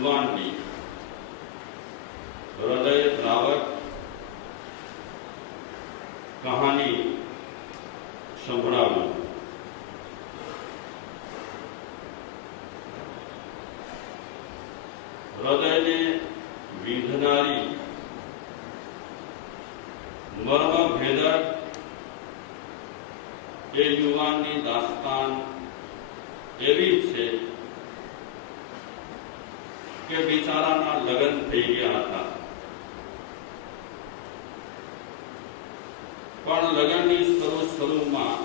યુવાનની હૃદય દ્રાવક કહાની સંભળાવું. હૃદયને વિંધનારી મર્મભેદક એ યુવાનની દાસ્તાન એવી છે કે બિચારાના લગ્ન થઈ ગયા હતા, પણ લગ્નની શરૂમાં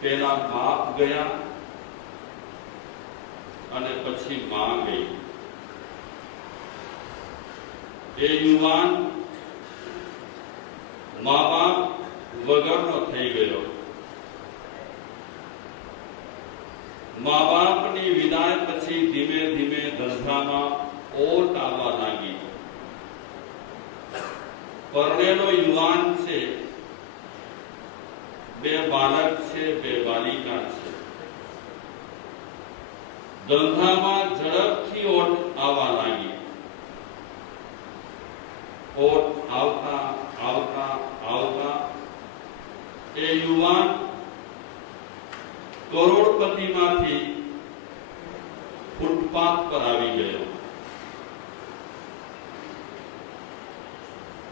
પેલા બાપ ગયા અને પછી માં ગઈ. એ યુવાન મા બાપ વગરનો થઈ ગયો. મા બાપની વિદાય પછી ધીમે ધીમે ધંધામાં ઓટ આવવા લાગી. પરણેલો યુવાન છે, બે બાળક છે, બે બાલિકા છે. ધંધામાં ઝડપથી ઓટ આવવા લાગી. ઓટ આવતા આવતા આવતા એ યુવાન કરોડપતિમાંથી ફૂટપાથ પર આવી ગયો.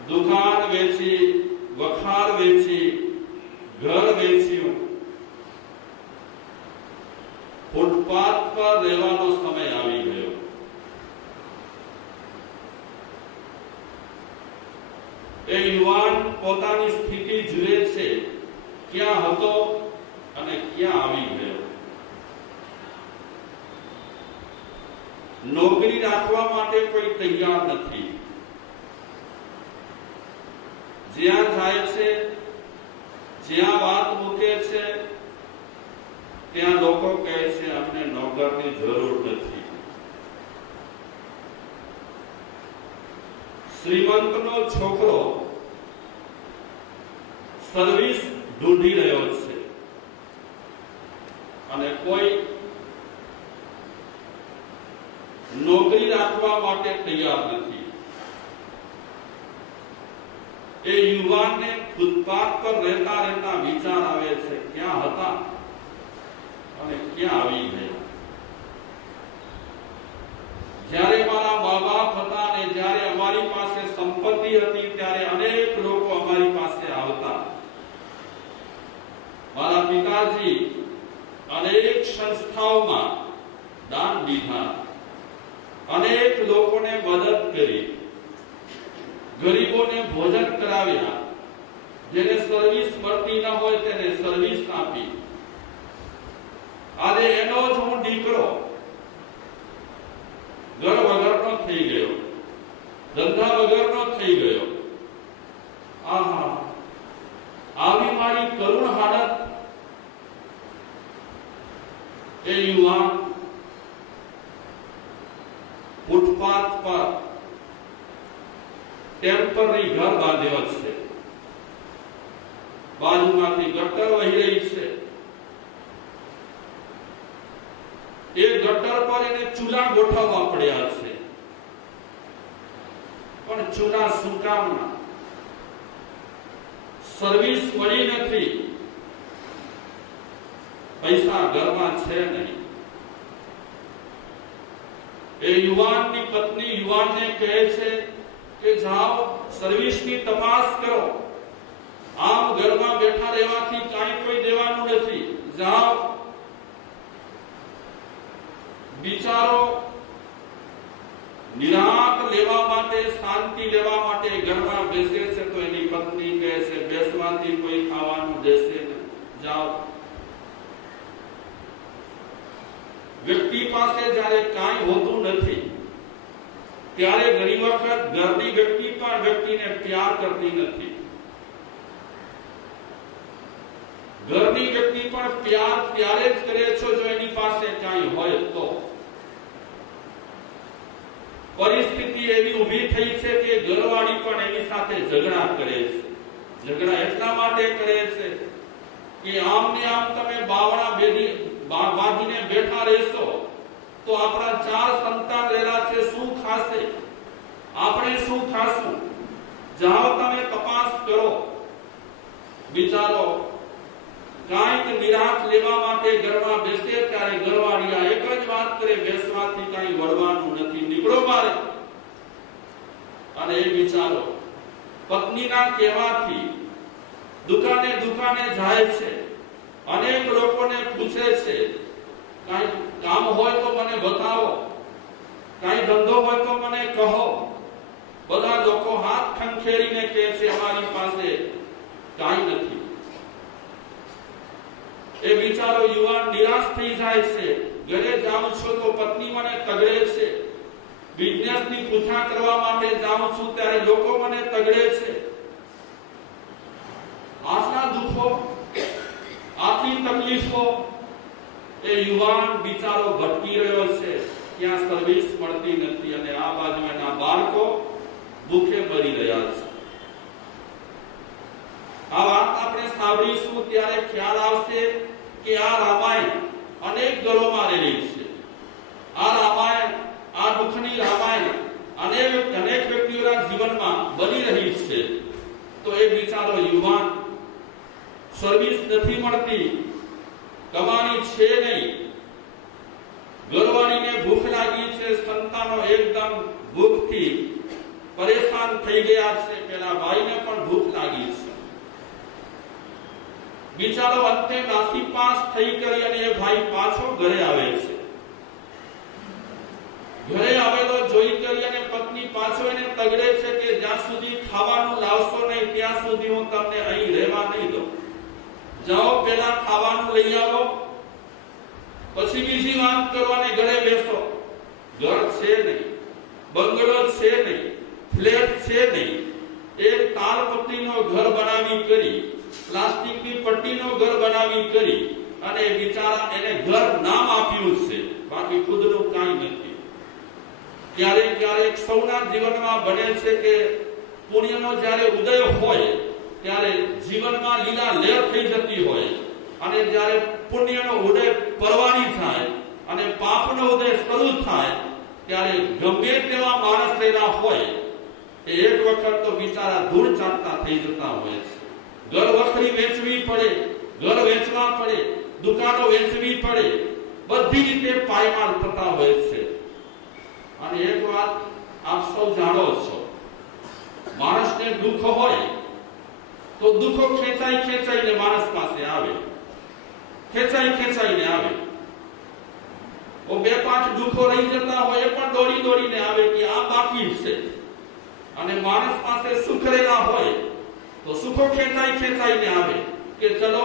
દુકાન વેચી, વખાર વેચી, ઘર વેચ્યું. ફૂટપાથ પર રહેવાનો સમય આવી ગયો. એ યુવાન પોતાની સ્થિતિ જુએ છે, ક્યાં હતો અને ક્યાં આવી ગયો. નોકરી રાખવા માટે કોઈ તૈયાર નથી. જ્યાં જાય છે, જ્યાં વાત મૂકે છે, ત્યાં લોકો કહે છે અમને નોકરની જરૂર નથી. શ્રીમંતનો છોકરો સર્વિસ ઢૂંઢી રહ્યો છે અને કોઈ નોકરી રાખવા માટે તૈયાર નથી. એ યુવાનને ફૂટપાથ પર રહેતા રહેતા વિચાર આવે છે, ક્યાં હતા અને ક્યાં આવી ગયા. જ્યારે મારા મા બાપ હતા અને જ્યારે અમારી પાસે સંપત્તિ હતી ત્યારે અનેક લોકો અમારી પાસે આવતા. મારા પિતાજી અનેક સંસ્થાઓમાં દાન દીધા, અનેક લોકોને મદદ કરી, ગરીબોને ભોજન કરાવ્યા, જેને સર્વિસ મળતી ન હોય તેને સર્વિસ આપી. આજે એનો જ હું દીકરો ઘર વગરનો થઈ ગયો, ધંધા વગરનો થઈ ગયો. આહા, આવી મારી કરુણ હાલત. એ યુવાન ફૂટપાથ પર ટેમ્પરરી ઘર બાંધ્યો છે. બાજુમાંથી ગટર વહી રહી છે. એ ગટર પર એને ચૂલા ગોઠવવા પડ્યા છે, પણ ચૂલા શું કામના? સર્વિસ મળી નથી, પૈસા ઘરમાં છે નહીં. એ યુવાનની પત્ની યુવાનને કહે છે કે જાઓ સર્વિસની તપાસ કરો. આમ ઘરમાં બેઠા રહેવાથી કાંઈ કોઈ દેવાનું નથી. જાઓ. બિચારો નિરાંત લેવા માટે, શાંતિ લેવા માટે ઘરમાં બેસે છે તો એની પત્ની કહે છે બેસવાથી કોઈ ખાવાનું દેશે નહીં, જાઓ. વ્યક્તિ પાસે જ્યારે કાંઈ હોતું નથી ત્યારે ઘણી વખત ઘરની વ્યક્તિ પણ વ્યક્તિને પ્યાર કરતી નથી. ઘરની વ્યક્તિ પણ પ્યાર ત્યારે જ કરે છે જો એની પાસે કાંઈ હોય તો. પરિસ્થિતિ એવી ઊભી થઈ છે કે ઘરવાળી પણ એની સાથે ઝઘડા કરે છે. ઝઘડા એટલા માટે કરે છે કે આમ ને આમ તમે બાવડા બાંધીને બેઠા રહેશો તો આપણા 4 સંતાન રહેલા છે, શું ખાશે? આપણે શું ખાશું? જાઓ તમે તપાસ કરો. વિચારો, કાંઈક નિરાંત લેવા માટે ઘરમાં બેસે ત્યારે ઘરવાળીયા એક જ વાત કરે, બેસવાથી કાંઈ વળવાનું નથી, નીકળો બારે. અને એ વિચારો, પત્નીના કહેવાથી દુકાને દુકાને જાય છે, અનેક લોકોને પૂછે છે, કાંઈ કામ હોય તો મને બતાવો, કાંઈ ધંધો હોય તો મને કહો. બધા લોકો હાથ ખંખેરીને કહે છે, અમારી પાસે કાંઈ નથી. એ બિચારો યુવાન નિરાશ થઈ જાય છે. ઘરે જાઉં છું તો પત્ની મને તગડે છે, બિઝનેસની પૂછા કરવા માટે જાઉં છું ત્યારે લોકો મને તગડે છે. આટલા દુઃખો, આટલી તકલીફો, એ યુવાન બિચારો ભટકી રહ્યો છે, ત્યાં સર્વિસ મળતી નથી, અને આ બાજુ એના બાળકો ભૂખે મરી રહ્યા છે. આ વાત આપણે સાંભળીશું ત્યારે ખ્યાલ આવશે કે આ રામાયણ અનેક ઘરોમાં રહેલી છે. આ રામાયણ, આ દુઃખની રામાયણ અનેક વ્યક્તિઓના જીવનમાં બની રહી છે. તો એ બિચારો યુવાન, સર્વિસ નથી મળતી, કમાણી છે નહીં, ઘરવાળીને ભૂખ લાગી છે, સંતાનો એકદમ ભૂખથી પરેશાન થઈ ગયા છે, પેલા ભાઈને પણ ભૂખ લાગી છે. બિચારો અંતે નાસીપાસ થઈ કરી અને એ ભાઈ પાછો ઘરે આવે છે. ઘરે આવેલો જોઈ કરી અને પત્ની પાછો એને તગડે છે કે જ્યાં સુધી ખાવાનું લાવશો નહીં ત્યાં સુધી હું તમને અહીં રહેવા નહીં દઉં. જાઓ, પેલા ખાવાનું લઈ આવો, પછી બીજી વાત કરવાને ઘરે બેસો. ઘર છે નહીં, બંગલો છે નહીં, ફ્લેટ છે નહીં, એક તાલપત્રીનો ઘર બનાવી કરી, પ્લાસ્ટિકની પટ્ટીનો ઘર બનાવી કરી અને બિચારા એને ઘર નામ આપ્યું છે, બાકી ખુદનું કાંઈ નથી. ક્યારેક ક્યારેક સૌના જીવનમાં બને છે કે પુણ્યનો જ્યારે ઉદય હોય ત્યારે જીવનમાં લીલા લહેર થઈ જતી હોય, અને જ્યારે પુણ્યનો ઉદય પરવાની થાય અને પાપનો ઉદય શરૂ થાય ત્યારે ગમે તેવા માણસ રહેલા હોય એક વખત તો બિચારા ધૂળ ચાટતા થઈ જતા હોય છે. ઘર વખરી વેચવી પડે, ઘર વેચવા પડે, દુકાનો વેચવી પડે, બધી રીતે પાયમાલ થતા હોય છે. અને એક વાત આપ સૌ જાણો છો, માણસને દુઃખ હોય તો દુઃખો ખેંચાઈને માણસ પાસે આવે, ખેંચાઈને આવે. ઓ 2-5 દુઃખો રહી જતા હોય પણ દોડીને આવે કે આ બાકી છે. અને માણસ પાસે સુખ રહેલા હોય તો સુખો ખેંચાઈને આવે કે ચલો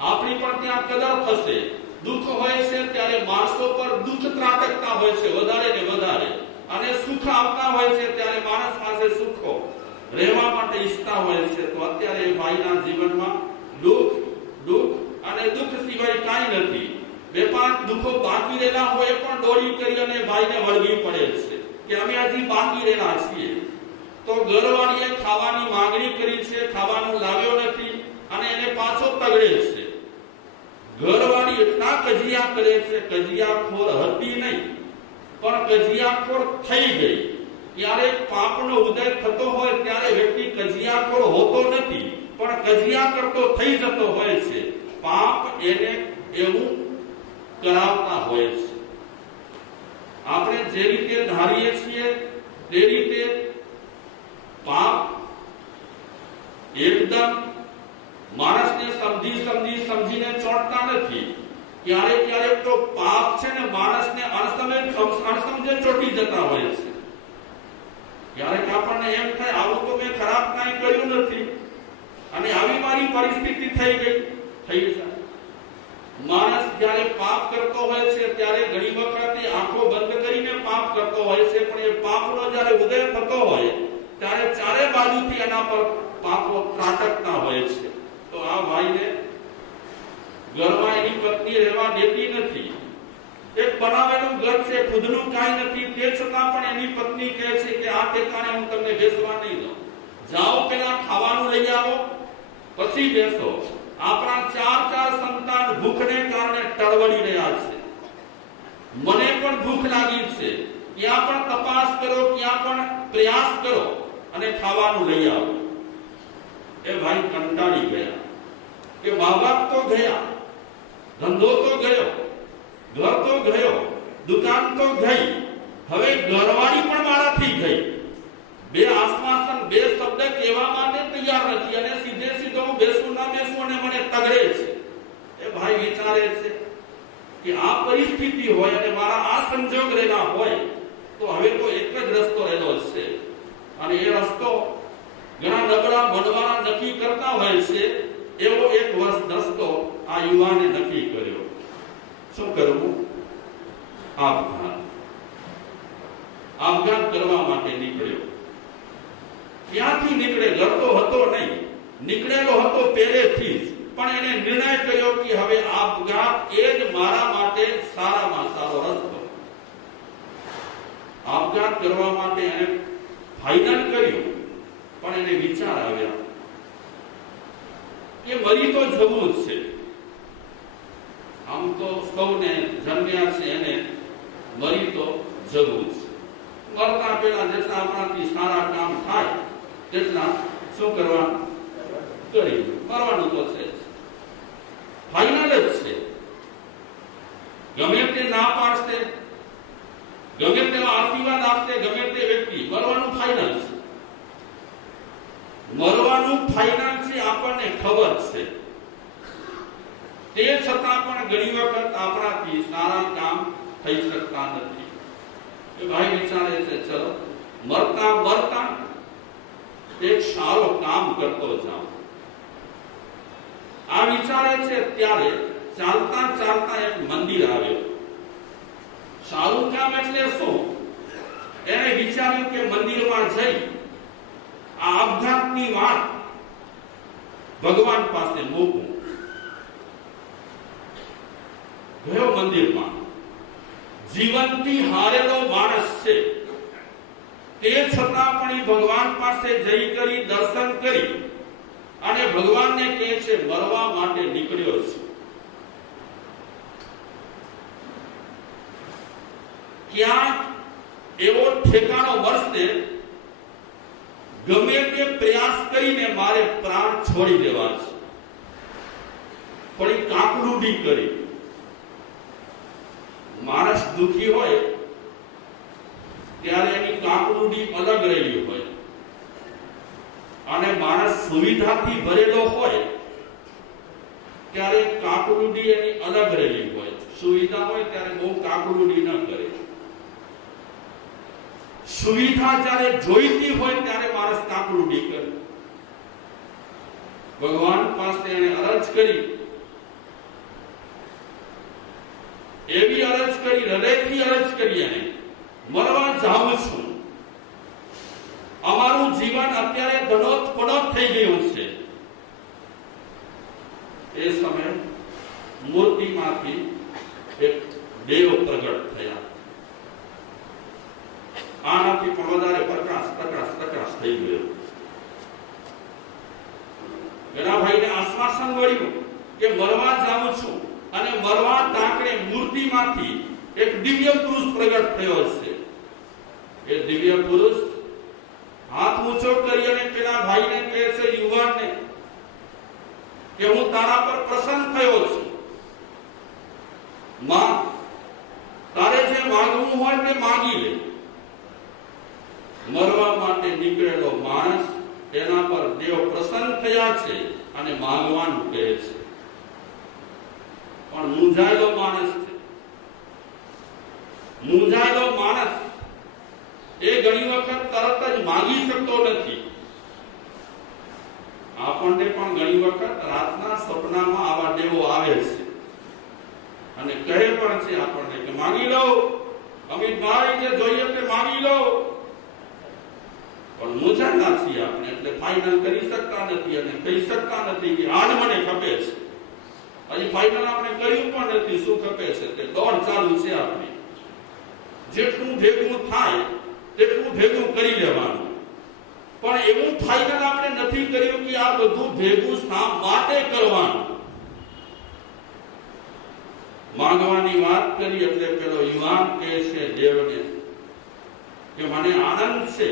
આપણી પણ ત્યાં કદર થશે. દુઃખ હોય છે ત્યારે માણસો પર દુઃખ ત્રાટકતા હોય છે વધારે ને વધારે, અને સુખ આવતા હોય છે ત્યારે માણસ પાસે સુખો રહેવા માટે ઈચ્છતા હોય છે. તો અત્યારે એ ભાઈના જીવનમાં દુઃખ અને દુઃખ સિવાય કાંઈ નથી. 2-5 દુઃખો બાકી રહેલા હોય પણ દોડી કરી અને ભાઈને વળવી પડે છે કે અમે હજી બાકી રહેલા છીએ. તો ઘરવાળીએ ખાવાની માંગણી કરી છે, ખાવાનું લાવ્યો નથી અને એને પાછો તગડે છે. ઘરવાળી એટલા કજિયા કરે છે, કજિયાખોર હતી નહીં પણ કજિયાખોર થઈ ગઈ. ક્યારેક પાપનો ઉદય થતો હોય ત્યારે વ્યક્તિ કજિયાખોર હોતો નથી પણ કજિયા કરતો થઈ જતો હોય છે. પાપ એને એવું કરાવતા હોય છે. આપણે જે રીતે ધારીએ છીએ તે રીતે પાપ એકદમ માણસને સમજીને ચોંટતા નથી. ક્યારેક તો પાપ છે ને માણસને અણસમજે ચોંટી જતા હોય છે. ક્યારેક આપણને એમ થાય આવું તો મેં ખરાબ કાંઈ કર્યું નથી અને આવી મારી પરિસ્થિતિ થઈ જાય. માણસ જ્યારે પાપ કરતો હોય છે ત્યારે ઘણી વખત આંખો બંધ કરીને પાપ કરતો હોય છે, પણ એ પાપનો જ્યારે ઉદય થતો હોય ત્યારે ચારે બાજુથી એના પર પાપો ત્રાટકતા હોય છે. તો આ ભાઈને ઘરમાં એની પત્ની રહેવા દેતી નથી. એક બનાવેલું ઘર છે, ખુદનું કાંઈ નથી, તે છતાં પણ એની પત્ની કહે છે કે આ ઠેકાણે હું તમને બેસવા નહીં દઉં. જાઓ, પેલા ખાવાનું લઈ આવો, પછી બેસો. આપણા 4 સંતાન ભૂખને કારણે તડવડી રહ્યા છે. મને પણ ભૂખ લાગી છે, ક્યાં પણ તપાસ કરો, ક્યાં પણ પ્રયાસ કરો અને ખાવાનું લઈ આવો. એ ભાઈ કંટાળી ગયા કે મા બાપ તો ગયા, ધંધો તો ગયો, ઘર તો ગયો, દુકાન તો ગઈ, હવે ઘરવાળી પણ મારાથી ગઈ. બે આશ્વાસન, બે શબ્દ કહેવા માટે તૈયાર નથી અને સીધે સીધો હું બેસું ના બેસું અને મને તગડે છે. એ ભાઈ વિચારે છે કે આ પરિસ્થિતિ હોય અને મારા આ સંજોગ રહેલા હોય તો હવે તો એક જ રસ્તો રહેલો છે અને એ રસ્તો ઘણા નબળા બનવાના નક્કી કરતા હોય છે. એવો એક રસ્તો આ યુવાને નક્કી કર્યો. શું કરવું? આપઘાત કરવા માટે નીકળ્યો. ક્યાંથી નીકળે? ઘર તો હતો નહીં, નીકળેલો હતો પહેલેથી જ, પણ એને નિર્ણય કર્યો કે હવે આપઘાત એ જ મારા માટે સારામાં સારો રસ્તો. આપઘાત કરવા માટે એને ફાઇનલ કર્યું, પણ એને વિચાર આવ્યા કે મરી તો જવું જ છે. આમ તો સૌને જન્મ્યા છે એને મરી તો જવું જ. મરતા પહેલા જેટલા આપણાથી સારા કામ થાય તેટલા શું કરવાનું? કરી મરવાનું તો છે, ફાઇનલ જ છે. ગમે તે ના પાડશે, ગમે તેવા આશીર્વાદ આપશે, ગમે તે વ્યક્તિ, મરવાનું ફાઇનલ છે. મરવાનું ફાઇનલ છે, આપણને ખબર છે. તે છતાં પણ ઘણી વખત આપણાથી સારા કામ થઈ શકતા નથી. એ ભાઈ વિચારે છે ચલો મરતા મરતા એક સારો કામ કરતો જાઉં. આ વિચારે છે ત્યારે ચાલતા ચાલતા એક મંદિર આવ્યો. સારું કામ એટલે શું? એને વિચાર્યું કે મંદિરમાં જઈ આ આપઘાતની વાત ભગવાન પાસે મૂકું. ગયો મંદિરમાં. જીવનથી હારેલો માણસ છે, તે છતાં પણ ભગવાન પાસે જઈ કરી દર્શન કરી અને ભગવાનને કહે છે મરવા માટે નીકળ્યો છે. ક્યાંક એવો ઠેકાણો મળશે, ગમે તે પ્રયાસ કરીને મારે પ્રાણ છોડી દેવા છે. પણ કાકડુડી કરી. માણસ દુખી હોય ત્યારે એની કાકડુડી અલગ રહેલી હોય અને માણસ સુવિધાથી ભરેલો હોય ત્યારે કાકડુડી એની અલગ રહેલી હોય. સુવિધા હોય ત્યારે બહુ કાકડુડી ન કરે. સુવિધા જ્યારે જોઈતી હોય ત્યારે માણસ કાકડુડી કરે. ભગવાન પાસે એને અરજ કરી, એવી અરજ કરી, હૃદયથી અરજ કરી એને મરવા જાઉં છું. અમારું જીવન અત્યારે ધનોત થઈ ગયું છે. એ સમયે મૂર્તિમાંથી એક દેવ પ્રગટ થયા. આનાથી પણ વધારે પ્રકાશ થઈ ગયો. ગણાભાઈને આશ્વાસન મળ્યું કે મરવા જાઉં છું અને મરવા ટાંકણે મૂર્તિમાંથી એક દિવ્ય પુરુષ પ્રગટ થયો છે. એ દિવ્ય પુરુષ હાથ ઊંચો કરી અને પેલા ભાઈને કહે છે, યુવાનને, કે હું તારા પર પ્રસન્ન થયો છું. માં, તારે જે માંગવું હોય તે માંગી લે. મરવા માટે નીકળેલો માણસ, તેના પર દેવ પ્રસન્ન થયા છે અને માંગવાનું કહે છે. પણ મૂંઝાયેલો માણસ છે. મૂંઝાયેલો માણસ એ ઘણી વખત તરત જ માંગી શકતો નથી. આપણને પણ ઘણી વખત રાતના સપનામાં આવા દેવો આવે છે અને કહે પણ છે આપણને કે માંગી લો અમિતભાઈ, જે જોઈએ તે માંગી લો. પણ મૂંઝાયેલા છીએ આપણે, એટલે ફાઇનલ કરી શકતા નથી અને કહી શકતા નથી કે આજ મને ખપે છે. હજી ફાઇનલ આપણે કર્યું પણ નથી શું ખપે છે તે દોડ ચાલુ છે આપણી. જેટલું ભેગું થાય તેટલું ભેગું કરી લેવાનું. પણ એવું ફાઇનલ આપણે નથી કર્યું કે આ બધું ભેગું શા માટે કરવાનું. માંગવાની વાત કરી એટલે પેલો યુવાન કહે છે દેવને કે મને આનંદ છે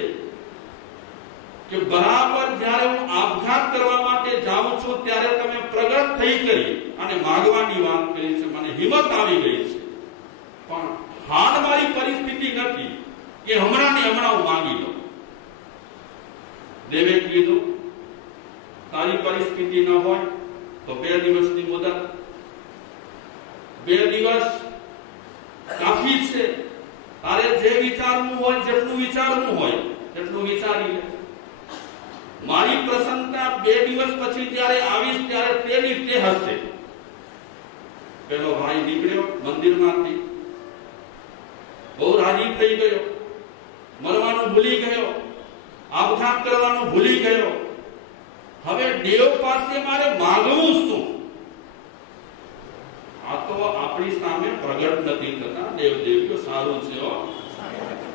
કે બરાબર જ્યારે હું આપઘાત કરવા માટે જાઉં છું ત્યારે તમે પ્રગટ થઈ કરી અને માંગવાની વાત કરી છે, મને હિંમત આવી ગઈ છે, પણ હાલ મારી પરિસ્થિતિ નથી કે હમણાં ને હમણાં હું માંગી લઉં. દેવે કીધું તારી પરિસ્થિતિ ન હોય તો 2 દિવસની મુદત, 2 દિવસ કાફી છે. તારે જે વિચારવું હોય, જેટલું વિચારવું હોય એટલું વિચારી લે. મારી પ્રસન્નતા 2 દિવસ પછી ત્યારે આવીશ ત્યારે તેની તે હશે. પેલો ભાઈ નીકળ્યો મંદિરમાંથી, બહુ રાજી થઈ ગયો, મરવાનું ભૂલી ગયો, આપઘાત કરવાનું ભૂલી ગયો. હવે દેવ પાસે મારે માંગવું શું? આ તો આપણી સામે પ્રગટ નથી થતા. દેવ દેવીઓ સારું છે,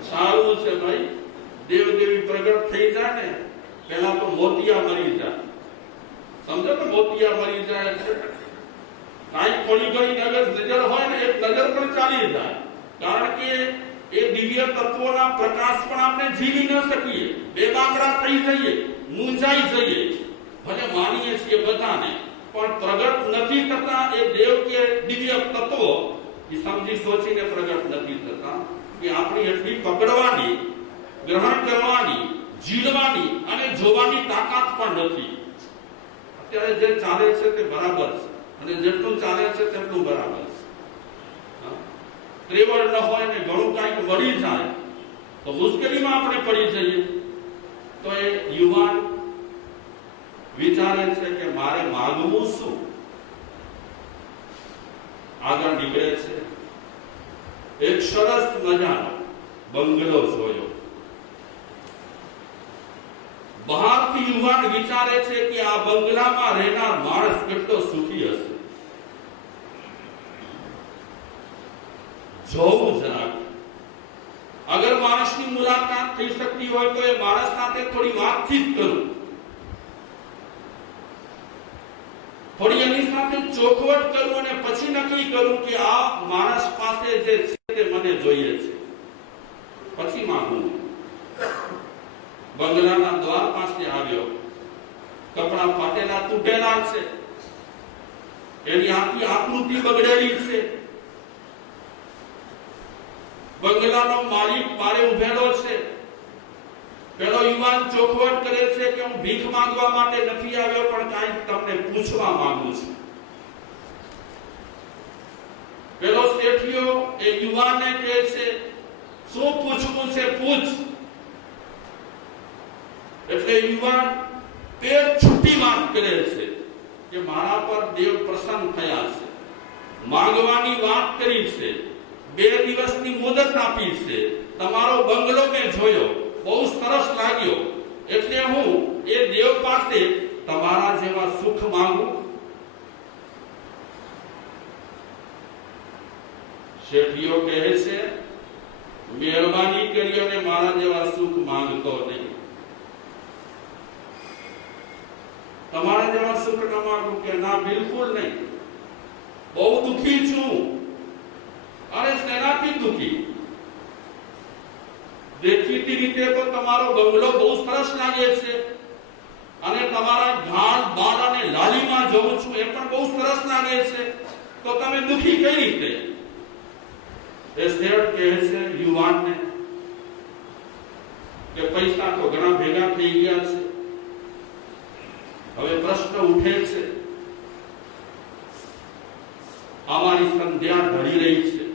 સારું છે ભાઈ. દેવ દેવી પ્રગટ થઈ જાય ને પેલા તો મોતિયા મરી જાય. સમજો ને, મોતિયા મરી જાય છે કાંઈ થોડી ઘણી નજર હોય ને, એક નજર પણ ચાલી જાય. કારણ કે એ દિવ્ય તત્વોના પ્રકાશ પણ આપણે જીવી ન શકીએ, બેબાકડા થઈ જઈએ, મૂંઝાઈ જઈએ. ભલે માનીએ છીએ બધાને, પણ પ્રગટ નથી થતા. એ દેવ કે દિવ્ય તત્વો એ સમજી સોચીને પ્રગટ નથી થતા કે આપણી એટલી પકડવાની, ગ્રહણ કરવાની, જીવવાની અને જોવાની તાકાત પણ નથી. અત્યારે જે ચાલે છે તે બરાબર છે અને જેટલું ચાલે છે તેટલું બરાબર છે. ત્રેવડ ન હોય ને ઘણું કાંઈક વળી જાય તો મુશ્કેલીમાં આપણે પડી જઈએ. તો એ યુવાન વિચારે છે કે મારે માંગવું શું? આગળ નીકળે છે. એક સરસ મજાનો બંગલો જોયો. બહારથી યુવાન વિચારે છે કે આ બંગલામાં રહેનાર માણસ કેટલો સુખી હશે. જોવું જરાક. અગર માણસની મુલાકાત થઈ શકતી હોય તો એ માણસ સાથે થોડી વાતચીત કરું, થોડી એની સાથે ચોખવટ કરું અને પછી નક્કી કરું કે આ માણસ પાસે જે છે તે મને જોઈએ છે, પછી માંગું. બંગલાના દ્વાર પાસે આવ્યો. કપડા ફાટેલા તૂટેલા છે, એની આખી આકૃતિ બગડેલી છે. બંગલાનો માલિક મારે ઉભેલો છે. પેલો યુવાન ચોખવટ કરે છે કે હું ભીખ માંગવા માટે નથી આવ્યો, પણ કાંઈક તમને પૂછવા માંગુ છું. પેલો શેઠિયો એ યુવાનને કહે છે શું પૂછવું છે પૂછ. એટલે યુવાન પેટ છૂટી વાત કરે છે કે મારા પર દેવ પ્રસન્ન થયા છે, માંગવાની વાત કરી છે, 2 દિવસની મુદત આપી છે, તમારો બંગલો મેં જોયો, બહુ સરસ લાગ્યો, એટલે હું એ દેવ પાસે તમારા જેવા સુખ માંગુ. શેઠિયો કહે છે મહેરબાની કરી અને મારા જેવા સુખ માંગતો નહીં. તમારા જેવા સુખ ન માંગુ કે ના, બિલકુલ નહીં. બહુ દુખી છું. અરે શેનાથી દુખી? દેખીતી રીતે તો તમારો બંગલો બહુ સરસ લાગે છે અને તમારા ગાલ બાળ અને લાલીમાં જોઉં છું એ પણ બહુ સરસ લાગે છે, તો તમે દુખી કઈ રીતે? એ શેઠ કહે છે યુવાનને કે પૈસા તો ઘણા ભેગા થઈ ગયા છે. હવે પ્રશ્ન ઉઠે છે, અમારી સંધ્યા ઢળી રહી છે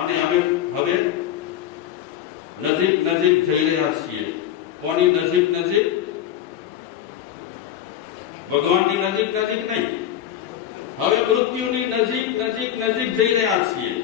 અને અમે હવે નજીક નજીક જઈ રહ્યા છીએ. કોની નજીક નજીક? ભગવાનની નજીક નજીક નહીં. હવે મૃત્યુની નજીક નજીક નજીક જઈ રહ્યા છીએ.